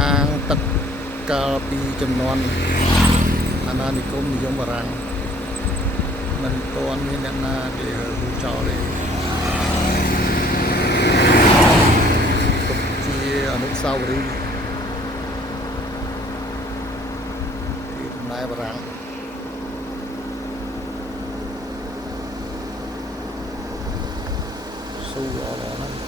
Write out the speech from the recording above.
អាងទឹកកាលពីចំនួនអាណានិគមនិយមបារាំងមិនទាន់មានអ្នកណាគេរួចចោលទេទុកជាអនុស្សាវរីយ៍ពីដំណើរបារាំងស៊ូល្អណាស់